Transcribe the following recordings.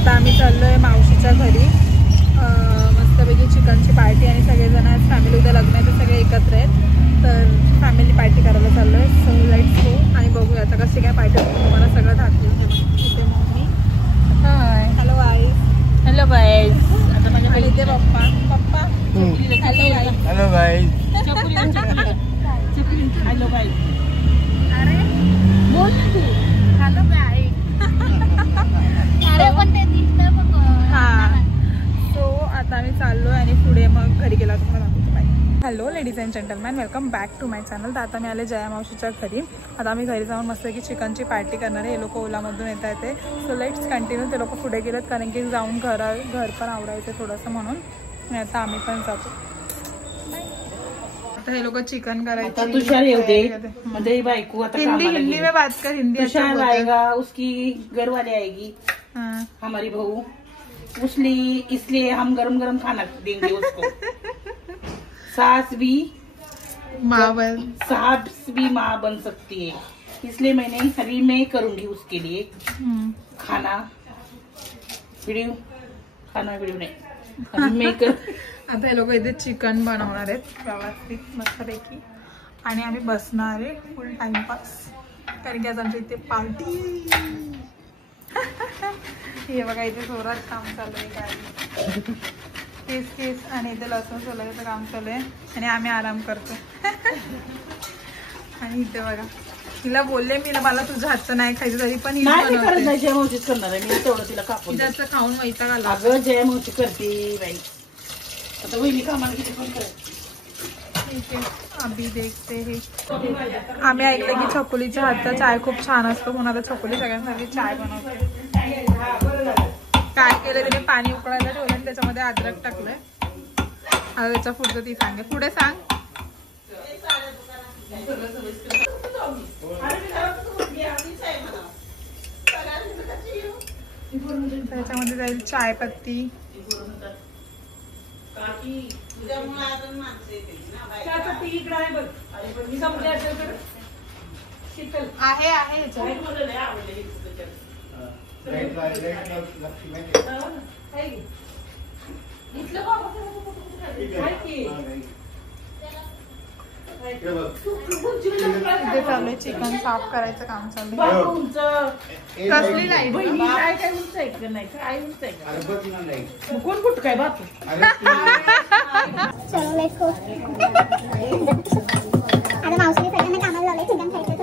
आता आम्ही चाललोय मावशीच्या घरी. मस्तपैकी चिकनची पार्टी आणि सगळेजण आज फॅमिली उद्या लग्न आहे तर सगळे एकत्र आहेत तर फॅमिली पार्टी करायला चाललोय. सो लेट्स गो आणि बघूया आता कशी काय पार्टी असते. तुम्हाला सगळं दाखवून इथे mummy. Hi hello guys. Hello guys. आता माझ्या आणि इथे पप्पा. पप्पा हॅलो गाईज. Hello guys. अरे बोल ना तू. Hello guys. अरे पण ते दिसतं बघ. हां सो आता आम्ही चाललोय आणि पुढे मग घरी गेला तुम्हाला दाखवतो. Bye. Hello ladies and gentleman, welcome back to my channel. तर आता मी आले जया मावशीच्या घरी. आता आम्ही घरी जाऊन मस्त की चिकनची पार्टी करणार आहे. हे लोक ओलामधून येत आहेत ते. So let's continue. ते लोक पुढे गेलेत कारण की जाऊन घर पण आवडायचं थोडंसं म्हणून. आणि आता आम्ही पण जातो. आता हे लोक चिकन करायचे. तुषार येऊ दे मध्ये बायको आता हिंदी में बात कर. हिंदी तुषार आएगा, उसकी घरवाली आएगी, हमारी बहू, इसलिए हम गरम गरम खाना देंगे उसको. सास भी माँ बन सकती है, इसलिए मैंने हरी में करूंगी उसके लिए खाना वीडियो नहीं मैं कर. आता हे लोक इथे चिकन बनवणार आहेत व्यवस्थित मस्तपैकी आणि आम्ही बसणार आहे फुल टाइमपास कारण की आज आमच्या इथे पार्टी. हे बघा इथे जोरात काम चालू आहे. काय केस आणि इथे लसूण सोलायचं काम चालू आहे आणि आम्ही आराम करतो. आणि इथे बघा तिला बोलले मी मला तुझ्या हातचं नाही खायचं तरी पण जय मावशीच करणार आहे. मी तेवढं तिला कापून जास्त खाऊन वैताग आला. अगं जय मावशी करते बाई. आता वहिनी कामाला किती पण करायचं. ठीक आहे अभी देखते हे. आम्ही ऐकलं की छकुलीच्या हातचा चाय खूप छान असतो म्हणून आता छकुली सगळ्यांसाठी चाय बनवते. काय केलं तिने पाणी उकळायला ठेवलं आणि त्याच्यामध्ये अद्रक टाकलंय. आता त्याच्या पुढचं ती सांगे. पुढे सांग. त्याच्यामध्ये जाईल चाय पत्ती. आहे इथे चाललंय चिकन साफ करायचं काम चाललंय. कसली लाईट काय उंच आहे का नाही काय उंच आहे का कोण कुठं काय बात. चलो लेट्स गो. आता मावशीने सगळ्यांना कामाला लावलंय चिकन खायचं.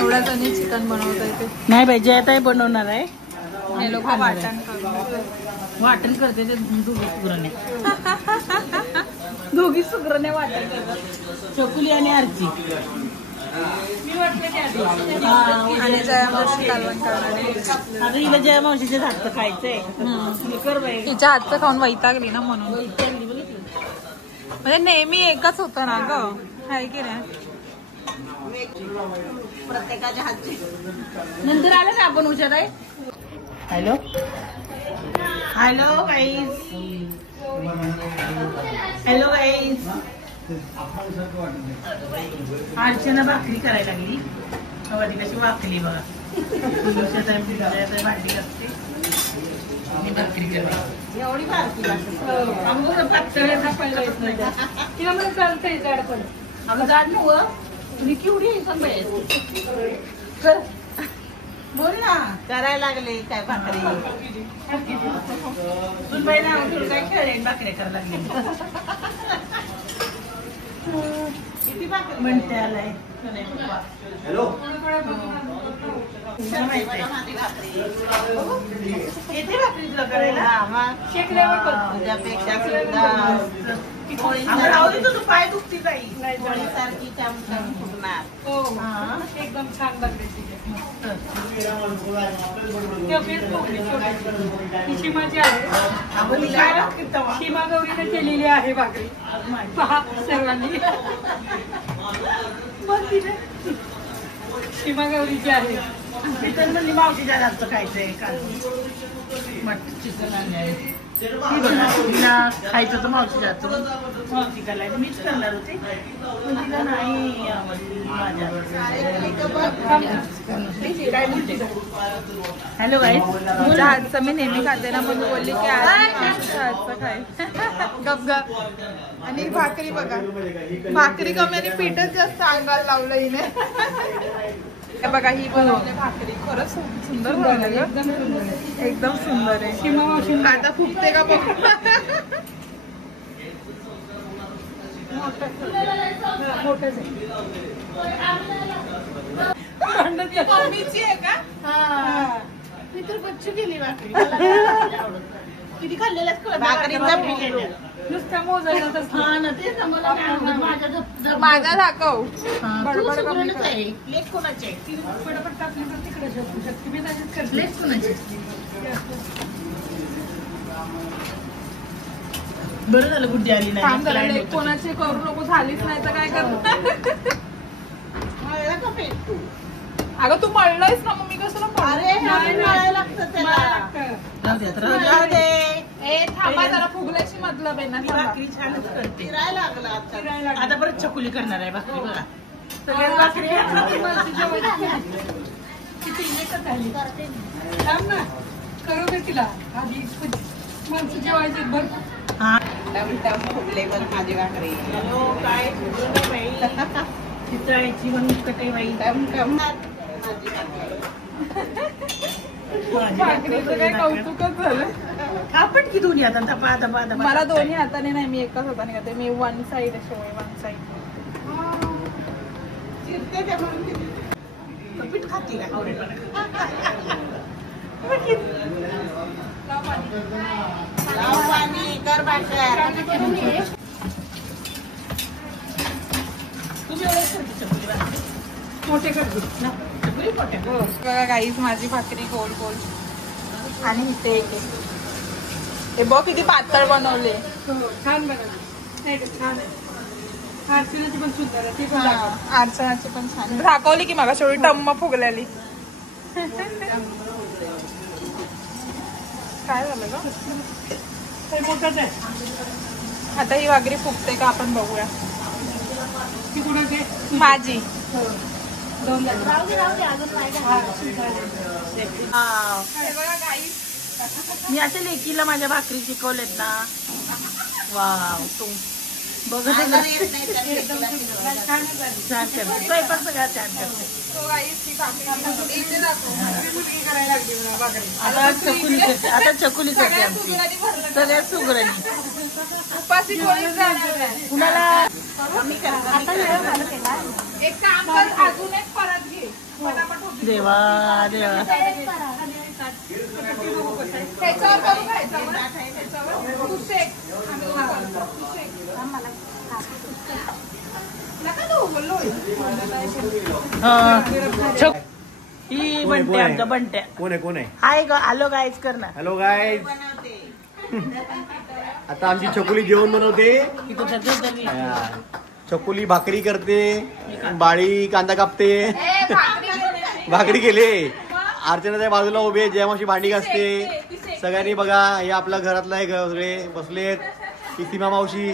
एवढा जणी चिकन बनवता येते. नाही बाई जयताई बनवणार आहे. हे लोक वाटण करते ते दोघी सुग्रने वाटण करतात. चकुली आणि आरची आणि जया मावशी कालवण करणार. आता हिला जया मावशीच्या हातचं खायचंय. कर बाई तिच्या हातचं खाऊन वैतागली ना म्हणून. म्हणजे नेहमी एकच होतं ना ग आहे की नाही. प्रत्येकाच्या हातची नंतर आलं ना आपण हुशार आहे. Hello hello guys. Hello guys. Archana भाकरी करायला लागली. ती कशी वाकली बघा. भांडी असते आणि भाकरी करते. एवढी भाकरी पातळ पहिला येत नाही तिला मला चालतंय जाड पण आम्ही जाड नव्ह. तुम्ही केवढी कर बोल ना. करायला लागले काय भाकरी. तुझ बाई ना तुला काय खेळेन भाकरी करायला लागले. किती भाकरी म्हणते आलाय. हॅलो येते भाकरी तुला करायला. शेकल्यावर उद्यापेक्षा तू पाय दुखती जाईल सारखी फुटणार. एकदम छान लागते. सीमा जी आहे सीमा गौरीने केलेली आहे भाकरी. पहा सर्वांनी सीमा गौरीची आहे. चिकन म्हणजे मावशीच्या हातचं खायचंय काल चिकन आणलंय तिला खायचं तर मावशीच्या हातचं मावशी करायला मीच करणार होते पण तिला नाही काय बोलते हॅलो गाईस तुझ्या हातचं मी नेहमी खाते ना म्हणून बोलली की आज मावशीच्या हातचं खाय गप गप. आणि भाकरी बघा भाकरी कमी आणि पीठच जास्त अंगाला लावलं हिने. हे बघा ही बनवली भाकरी खरंच सुंदर बनवलं एकदम सुंदर आहे. आता फुगते का बघ. मम्मीची आहे का? मी तर बच्चू गेली भाकरी किती खाल्लेल्याच नुसत्या मोजायला माझा दाखव लेट कोणाचे पटापट टाकली तर तिकडे शकते मी तशीच लेट कोणाचे बरं झालं गुड्डी आली नाही कोणाची करू नको झालीच नाही तर काय करणार. अगं तू मळलंयस ना मग मी कसं थांबा जरा फुगल्याची मतलब आहे ना. भाकरी छानच करते आता परत चकुली करणार आहे भाकरी बघा सगळ्यात भाकरी करू दे तिला आधी माणसं जेवायचे बरं. फुगले पण माझी भाकरी काय चितळायची म्हणून कटे बाई भाकरीचं काय कौतुकच झालं. आपण की दोन्ही आता तपा तपा मला दोन्ही हाताने नाही मी एकाच हाताने खाते. मी वन साइड शिवाय वन साइड पीठ खाते मोठे करतो बघा गाईज माझी भाकरी गोल गोल आणि इथे एक हे बघ किती पातळ बनवले. छान बनवले छान आहे अर्चनाची पण सुंदर आहे ती पण अर्चनाची पण छान दाखवली की मागा शेवटी टम्म फुगलेली. काय झालं ग मोठंच आहे. आता ही भाकरी फुगते का आपण बघूया. ती कुणाची माझी मी असे लेकीला माझ्या भाकरी शिकवलेत ना. वाव तू बघत छान करते स्वयंपाक सगळ्या छान करते. आता चकुली करते आता चकुली करते आमची सगळ्यात सुगरणी कुणाला एक काम कर अजून एक परत घे देवा देवा त्याच्यावर करू खायचं तू शेक ही बनते आमच्या बनत्या कोण आहे हाय ग आलो गायच कर ना. Hello guys. आता आमची चकुली जेवण बनवते. चकुली भाकरी करते बाळी कांदा कापते भाकरी केले. अर्चनाच्या बाजूला उभे जयमावशी भांडी घासते. सगळ्यांनी बघा हे आपल्या घरातलं आहे सगळे बसलेत. ही सीमा मावशी